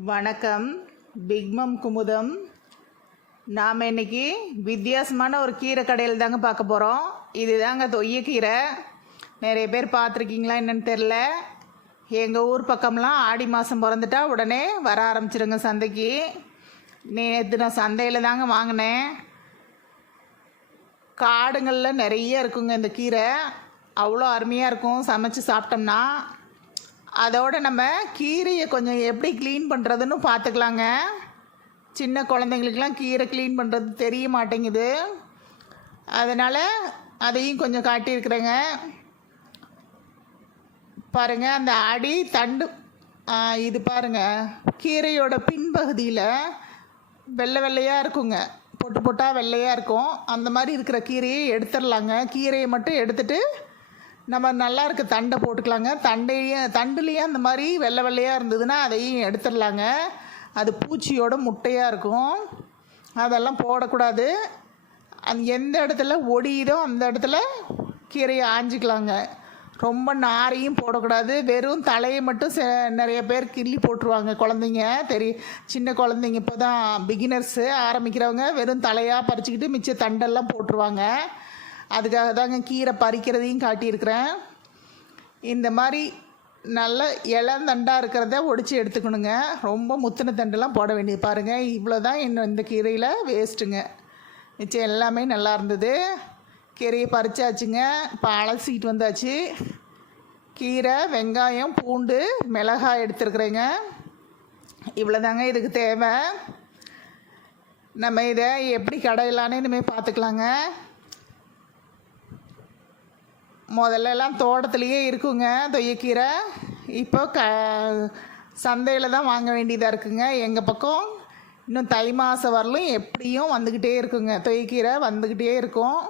வணக்கம். பிக்மம் குமுதம். நாம் இன்றைக்கி வித்தியாசமான ஒரு கீரை கடையில் தாங்க பார்க்க போகிறோம் இது தாங்க தொய்யக்கீரை நிறைய பேர் பார்த்துருக்கீங்களா என்னென்னு தெரில எங்கள் ஊர் பக்கம்லாம் ஆடி மாதம் பிறந்துட்டா உடனே வர ஆரம்பிச்சிருங்க சந்தைக்கு. நேற்று நான் சந்தையில் தாங்க வாங்கினேன். காடுங்களில் நிறைய இருக்குங்க இந்த கீரை. அவ்வளோ அருமையாக இருக்கும். சமைச்சு சாப்பிட்டோம்னா அதோட நம்ம கீரையை கொஞ்சம் எப்படி க்ளீன் பண்ணுறதுன்னு பார்த்துக்கலாங்க. சின்ன குழந்தைங்களுக்கெல்லாம் கீரை க்ளீன் பண்ணுறது தெரிய மாட்டேங்குது. அதனால் அதையும் கொஞ்சம் காட்டியிருக்கிறேங்க. பாருங்கள் அந்த அடி தண்டு இது பாருங்க. கீரையோட பின்பகுதியில் வெள்ளை வெள்ளையாக இருக்குங்க. பொட்டு பொட்டாக வெள்ளையாக இருக்கும். அந்த மாதிரி இருக்கிற கீரையை எடுத்துடலாங்க. கீரையை மட்டும் எடுத்துட்டு நம்ம நல்லா இருக்க தண்டை போட்டுக்கலாங்க. தண்டையே தண்டுலேயும் அந்த மாதிரி வெள்ளை வெள்ளையாக இருந்ததுன்னா அதையும் எடுத்துடலாங்க. அது பூச்சியோட முட்டையாக இருக்கும். அதெல்லாம் போடக்கூடாது. அது எந்த இடத்துல ஒடியுதோ அந்த இடத்துல கீரையை ஆஞ்சிக்கலாங்க. ரொம்ப நாரையும் போடக்கூடாது. வெறும் தலையை மட்டும் நிறைய பேர் கிள்ளி போட்டுருவாங்க குழந்தைங்க. தெரிய சின்ன குழந்தைங்க இப்போ தான் பிகினர்ஸு ஆரம்பிக்கிறவங்க. வெறும் தலையாக பறிச்சுக்கிட்டு மிச்ச தண்டெல்லாம் போட்டுருவாங்க. அதுக்காக தாங்க கீரை பறிக்கிறதையும் காட்டியிருக்கிறேன். இந்த மாதிரி நல்ல இளந்தண்டாக இருக்கிறத ஒடிச்சு எடுத்துக்கணுங்க. ரொம்ப முத்தின தண்டெல்லாம் போட வேண்டியது. பாருங்கள் இவ்வளோ தான் இன்னும் இந்த கீரையில் வேஸ்ட்டுங்க மிச்சம் எல்லாமே நல்லா இருந்தது. கீரையை பறிச்சாச்சுங்க. இப்போ அலசிட்டு வந்தாச்சு. கீரை வெங்காயம் பூண்டு மிளகாய் எடுத்துருக்குறேங்க. இவ்வளோதாங்க இதுக்கு தேவை. நம்ம இதை எப்படி கடையிலான்னு இனிமேல் பார்த்துக்கலாங்க. முதல்லலாம் தோட்டத்துலேயே இருக்குங்க தொய்யக்கீரை. இப்போ க சந்தையில் தான் வாங்க வேண்டியதாக இருக்குங்க. எங்கள் பக்கம் இன்னும் தை மாதம் வரலும் எப்படியும் வந்துக்கிட்டே இருக்குங்க. தொய்யக்கீரை வந்துக்கிட்டே இருக்கும்.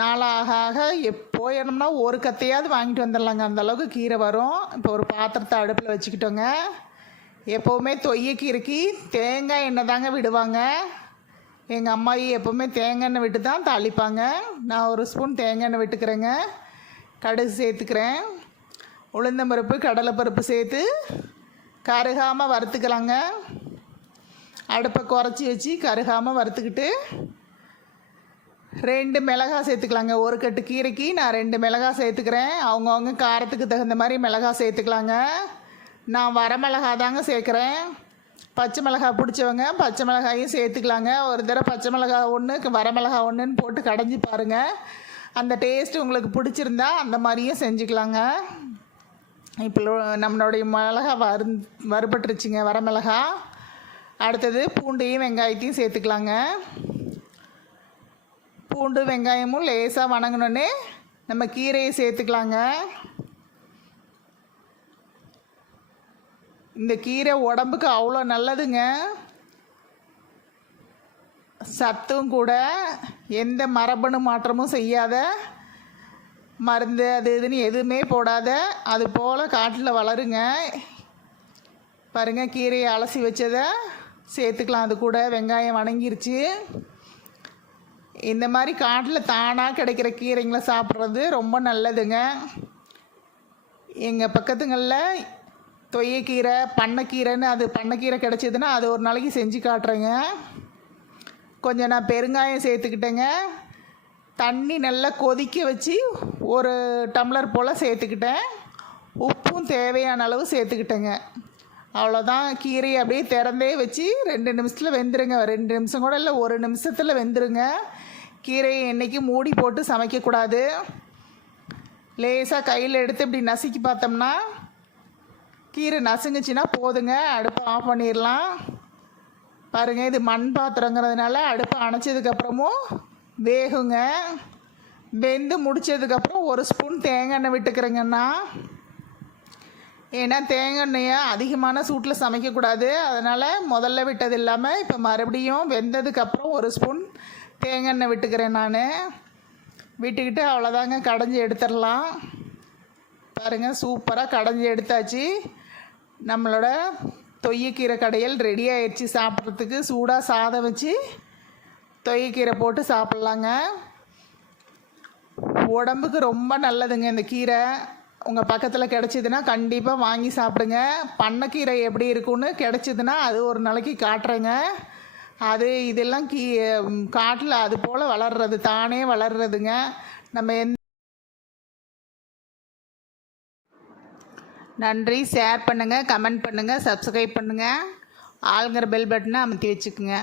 நாளாக ஆக எப்போ ஒரு கத்தையாவது வாங்கிட்டு வந்துடலாங்க. அந்த அளவுக்கு கீரை வரும். இப்போ ஒரு பாத்திரத்தை அடுப்பில் வச்சுக்கிட்டோங்க. எப்போவுமே தொய்யக்கீரைக்கு தேங்காய் எண்ணெய் தாங்க விடுவாங்க. எங்கள் அம்மாயி எப்போவுமே தேங்காய் எண்ணெய் விட்டு தான் தாளிப்பாங்க. நான் ஒரு ஸ்பூன் தேங்காய் எண்ணெய் விட்டுக்கிறேங்க. கடுகு சேர்த்துக்கிறேன். உளுந்தம்பருப்பு கடலைப்பருப்பு சேர்த்து கருகாமல் வறுத்துக்கலாங்க. அடுப்பை குறைச்சி வச்சு கருகாமல் வறுத்துக்கிட்டு ரெண்டு மிளகாய் சேர்த்துக்கலாங்க. ஒரு கட்டு கீரைக்கு நான் ரெண்டு மிளகாய் சேர்த்துக்கிறேன். அவங்கவுங்க காரத்துக்கு தகுந்த மாதிரி மிளகாய் சேர்த்துக்கலாங்க. நான் வரமிளகா தாங்க சேர்க்குறேன். பச்சை மிளகாய் பிடிச்சவங்க பச்சை மிளகாயும் சேர்த்துக்கலாங்க. ஒரு தடவை பச்சை மிளகாய் ஒன்று வரமிளகா ஒன்றுன்னு போட்டு கடைஞ்சி பாருங்கள் அந்த டேஸ்ட் உங்களுக்கு பிடிச்சிருந்தா அந்த மாதிரியும் செஞ்சுக்கலாங்க. இப்போ நம்மளுடைய மிளகா வறு வறுபட்டுருச்சுங்க வரமிளகா அடுத்தது பூண்டையும் வெங்காயத்தையும் சேர்த்துக்கலாங்க. பூண்டு வெங்காயமும் லேசாக வணங்கினோன்னே நம்ம கீரையை சேர்த்துக்கலாங்க. இந்த கீரை உடம்புக்கு அவ்வளோ நல்லதுங்க. சத்தும் கூட எந்த மரபணு மாற்றமும் செய்யாத மருந்து அது இதுன்னு எதுவுமே போடாத அது போல் காட்டில் வளருங்க. பாருங்கள் கீரையை அலசி வச்சதை சேர்த்துக்கலாம். அது கூட வெங்காயம் வணங்கிருச்சு. இந்த மாதிரி காட்டில் தானாக கிடைக்கிற கீரைங்களை சாப்பிட்றது ரொம்ப நல்லதுங்க. எங்கள் பக்கத்துங்களில் தொய்யக்கீரை பண்ணைக்கீரைன்னு அது பண்ணைக்கீரை கிடச்சிதுன்னா அது ஒரு நாளைக்கு செஞ்சு காட்டுறேங்க. கொஞ்சம் நான் பெருங்காயம் சேர்த்துக்கிட்டேங்க. தண்ணி நல்லா கொதிக்க வச்சு ஒரு டம்ளர் போல் சேர்த்துக்கிட்டேன். உப்பும் தேவையான அளவு சேர்த்துக்கிட்டேங்க. அவ்வளோதான். கீரையை அப்படியே திறந்தே வச்சு ரெண்டு நிமிஷத்தில் வெந்துருங்க. ரெண்டு நிமிஷம் கூட இல்லை ஒரு நிமிஷத்தில் வெந்துருங்க. கீரையை என்றைக்கும் மூடி போட்டு சமைக்கக்கூடாது. லேசாக கையில் எடுத்து இப்படி நசுக்கி பார்த்தோம்னா கீரை நசுங்குச்சுன்னா போதுங்க. அடுப்பை ஆஃப் பண்ணிடலாம். பாருங்கள் இது மண் பாத்திரங்கிறதுனால அடுப்பை அணைச்சதுக்கப்புறமும் வேகுங்க. வெந்து முடிச்சதுக்கப்புறம் ஒரு ஸ்பூன் தேங்காய் எண்ணெய் விட்டுக்கிறேங்கண்ணா. ஏன்னா தேங்காய் எண்ணெயை அதிகமான சூட்டில் சமைக்கக்கூடாது. அதனால் முதல்ல விட்டது இல்லாமல் இப்போ மறுபடியும் வெந்ததுக்கப்புறம் ஒரு ஸ்பூன் தேங்காய் எண்ணெய் விட்டுக்கிறேன் நான். விட்டுக்கிட்டு அவ்வளோதாங்க கடைஞ்சி எடுத்துடலாம். பாருங்கள் சூப்பராக கடைஞ்சி எடுத்தாச்சு. நம்மளோட தொய்யக்கீரை கடையல் ரெடி ஆயிடுச்சு சாப்பிட்றதுக்கு. சூடாக சாதம் வச்சு தொய்யக்கீரை போட்டு சாப்பிட்லாங்க. உடம்புக்கு ரொம்ப நல்லதுங்க இந்த கீரை. உங்கள் பக்கத்தில் கிடச்சிதுன்னா கண்டிப்பாக வாங்கி சாப்பிடுங்க. பண்ணைக்கீரை எப்படி இருக்குன்னு கிடச்சிதுன்னா அது ஒரு நாளைக்கு காட்டுறேங்க. அது இதெல்லாம் கீ காட்டில் அது போல் வளர்றது தானே வளர்றதுங்க. நம்ம எந்த நன்றி. ஷேர் பண்ணுங்கள் கமெண்ட் பண்ணுங்கள் சப்ஸ்கிரைப் பண்ணுங்கள் ஆளுங்கிற பெல் பட்டனை அமுத்தி வச்சுக்குங்க.